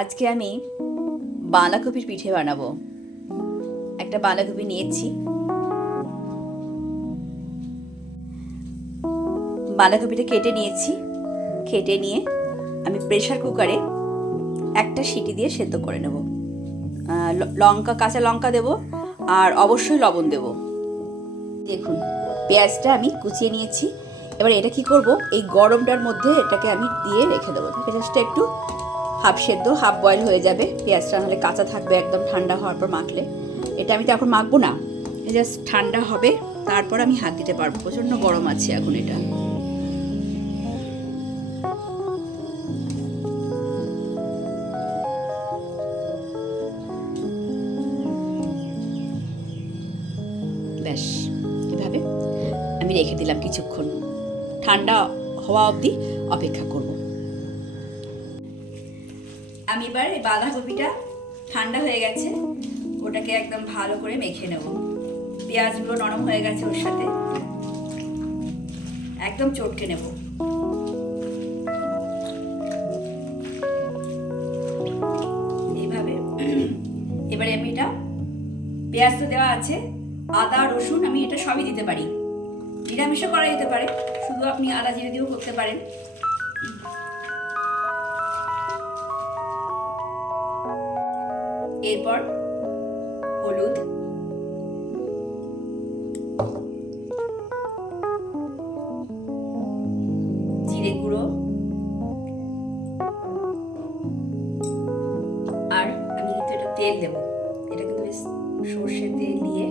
আজকে আমি বাঁধাকপির পিঠে বানাবো। একটা বাঁধাকপি নিয়েছি, বাঁধাকপিটা কেটে নিয়েছি। কেটে নিয়ে আমি প্রেসার কুকারে একটা সিটি দিয়ে সেদ্ধ করে নেব। কাঁচা লঙ্কা দেব আর অবশ্যই লবণ দেব। দেখুন, পেঁয়াজটা আমি কুচিয়ে নিয়েছি। এবার এটা কি করব, এই গরমটার মধ্যে এটাকে আমি দিয়ে রেখে দেবো। পেঁয়াজটা একটু হাফ সেদ্ধ হাফ বয়েল হয়ে যাবে। পেঁয়াজটা নাহলে কাঁচা থাকবে, একদম ঠান্ডা হওয়ার পর মাখলে। এটা আমি তো এখন মাখবো না, জাস্ট ঠান্ডা হবে, তারপর আমি হাত দিতে পারবো। প্রচণ্ড গরম আছে এখন এটা। ব্যাস, এভাবে আমি রেখে দিলাম কিছুক্ষণ, ঠান্ডা হওয়া অবধি অপেক্ষা করব। আমি এবার এই বাঁধাকপিটা ঠান্ডা হয়ে গেছে, ওটাকে একদম ভালো করে মেখে নেব। পেঁয়াজগুলো নরম হয়ে গেছে, ওর সাথে একদম চটকে নেব। এইভাবে এবারে আমি এটা, পেঁয়াজ তো দেওয়া আছে, আদা রসুন আমি এটা সবই দিতে পারি, নিরামিষও করা যেতে পারে, শুধু আপনি আদা জিরে দিয়েও করতে পারেন। এরপর হলুদ, জিরে গুঁড়ো, আর আমি কিন্তু এটা তেল দেবো। এটা কিন্তু সর্ষের তেল দিয়ে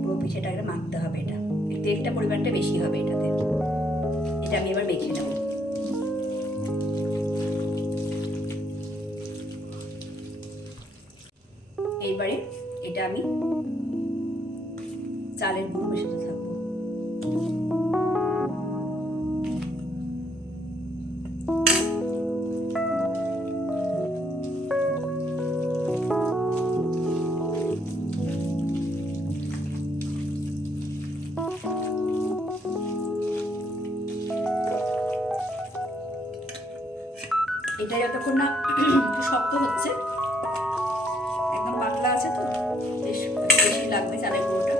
পুরো পিঠেটাকে মাখতে হবে। এটা তেলটা পরিমাণটা বেশি হবে এটাতে। এটা আমি এবার মেখে নেব। এইবারে এটা আমি চালের গুঁড়ো মেশাতে থাকবো। এটা যতক্ষণ না একটু শক্ত হচ্ছে, একদম পাতলা আছে তো, বেশ বেশি লাগবে চালের গুঁড়োটা।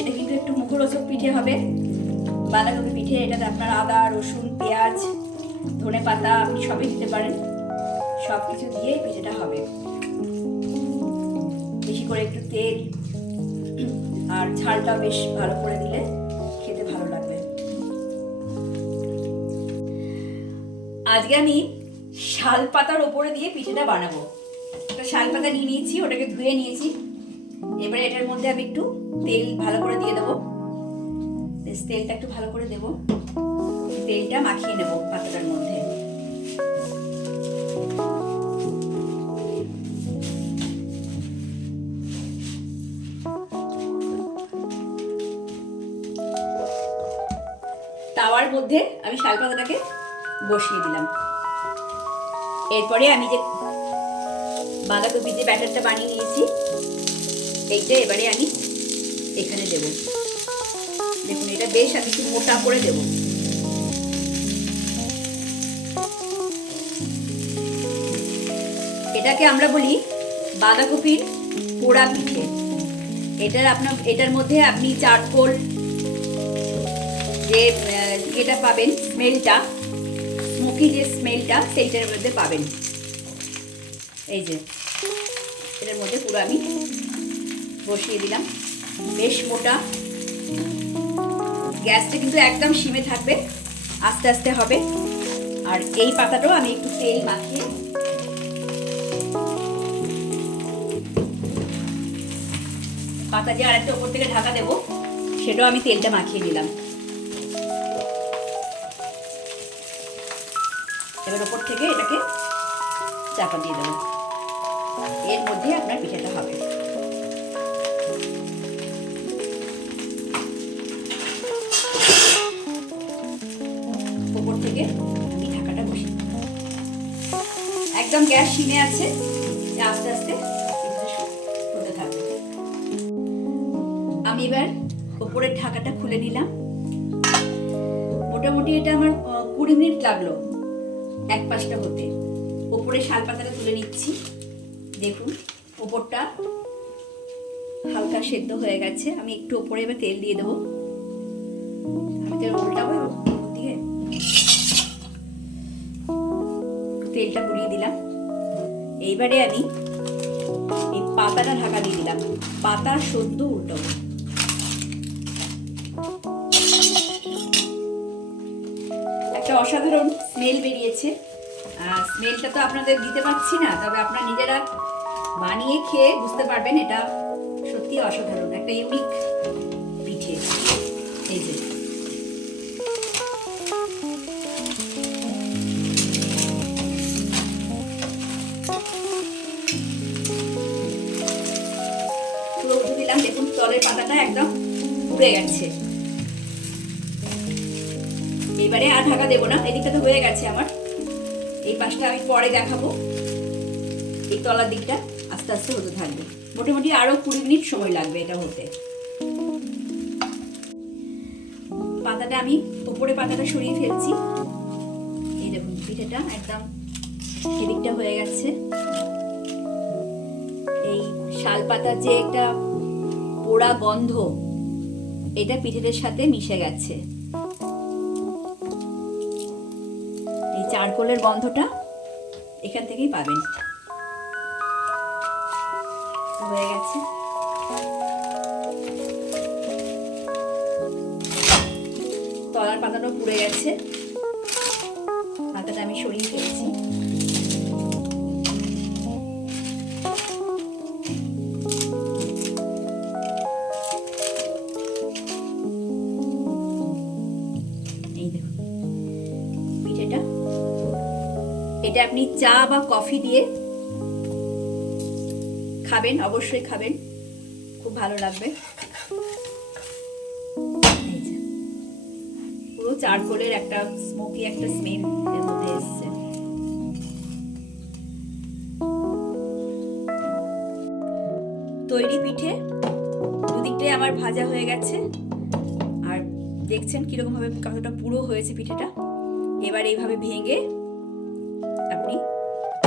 এটা কিন্তু একটু মুখরোচক পিঠে হবে, বাঁধাকপি পিঠে। এটাতে আপনার আদা রসুন পেঁয়াজ ধনে পাতা আপনি সবই দিতে পারেন, সব কিছু দিয়ে পিঠেটা হবে। বেশি করে একটু তেল আর ঝালটা বেশ ভালো করে দিলে খেতে ভালো লাগবে। আজকে আমি শাল পাতার ওপরে দিয়ে পিঠেটা বানাবো। একটা শাল পাতা নিয়ে নিয়েছি, ওটাকে ধুয়ে নিয়েছি। এবারে এটার মধ্যে আমি একটু তেল ভালো করে দিয়ে দেবো। তেলটা একটু ভালো করে দেবো, তেলটা মাখিয়ে নেব পাতাটার মধ্যে। তাওয়ার মধ্যে আমি শাল পাতাটাকে বসিয়ে দিলাম। এরপরে আমি যে বাঁধাকপি যে ব্যাটারটা বানিয়ে নিয়েছি, এইটা এবারে আমি এখানে দেব। দেখুন, এটা বেশ আমি একটু মোটা করে দেব। এটাকে আমরা বলি বাঁধাকপির পোড়া পিঠে। এটার মধ্যে আপনি চারকোল যে এটা পাবেন, স্মেলটা, স্মোকি যে স্মেলটা, সেইটার মধ্যে পাবেন। এই যে এটার মধ্যে পুরো আমি বসিয়ে দিলাম, বেশ মোটা। গ্যাসটা কিন্তু একদম সিমে থাকবে, আস্তে আস্তে হবে। আর এই পাতাটাও আমি একটু তেল মাখিয়ে, পাতা দিয়ে আরেকটা উপর থেকে ঢাকা দেবো, সেটাও আমি তেলটা মাখিয়ে নিলাম। এবার ওপর থেকে এটাকে চাপা দিয়ে দেবো। এর মধ্যে আপনার পিঠেটা হবে। ওপর থেকে আমি ঢাকাটা বসিয়ে, একদম গ্যাস সিমে আছে, আস্তে আস্তে হতে থাকবে। আমি এবার ওপরের ঢাকাটা খুলে নিলাম। মোটামুটি এটা আমার 20 মিনিট লাগলো এক পাশটা হতে। ওপরে শাল পাতাটা তুলে নিচ্ছি। দেখুন ওপরটা হালকা সেদ্ধ হয়ে গেছে। আমি একটু ওপরে এবার তেল দিয়ে দেবো। আমি তেল উল্টাবো দিয়ে তেলটা বুলিয়ে দিলাম। এইবারে আমি এই পাতাটা ঢাকা দিয়ে দিলাম। পাতা সদ্য উল্টাবো। একটা অসাধারণ স্মেল বেরিয়েছে। স্মেলটা তো আপনাদের দিতে পারছি না, তবে আপনারা নিজেরা বানিয়ে খেয়ে বুঝতে পারবেন এটা সত্যি অসাধারণ একটা ইউনিক পিঠে। এই যে পুরো উঠে দিলাম। দেখুন তলের পাতাটা একদম পুড়ে গেছে। এবারে আর ঢাকা দেবো না, এদিকটা তো হয়ে গেছে আমার। এই পাশটা আমি পরে দেখাবো। এই তলার দিকটা আস্তে আস্তে হতে থাকবে। মোটামুটি আরো 20 মিনিট সময় লাগবে এটা হতে। পাতাটা আমি উপরে পাতাটা সরিয়ে ফেলছি। এই দেখুন পিঠেটা একদম এদিকটা হয়ে গেছে। এই শাল পাতার যে একটা পোড়া গন্ধ, এটা পিঠেটার সাথে মিশে গেছে। এই চারকোলের গন্ধটা এখান থেকেই পাবেন। হয়ে গেছে। তলার পাতাটাও পুড়ে গেছে। পাতাটা আমি সরিয়ে ফেলছি। এই দেখুন পিঠেটা, এটা আপনি চা বা কফি দিয়ে খাবেন, অবশ্যই খাবেন, খুব ভালো লাগবে। পুরো চারকোলের একটা স্মোকি একটা স্মেল এর মধ্যে এসছে। তৈরি পিঠে দুদিকটাই আমার ভাজা হয়ে গেছে। আর দেখছেন কিরকম ভাবে কতটা পুরো হয়েছে পিঠেটা। এবার এইভাবে ভেঙে আপনি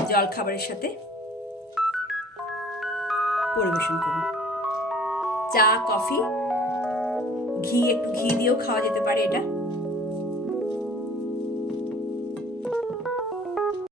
জল খাবারের সাথে পরিবেশন করুন। চা, কফি, একটু ঘি দিয়েও খাওয়া যেতে পারে এটা।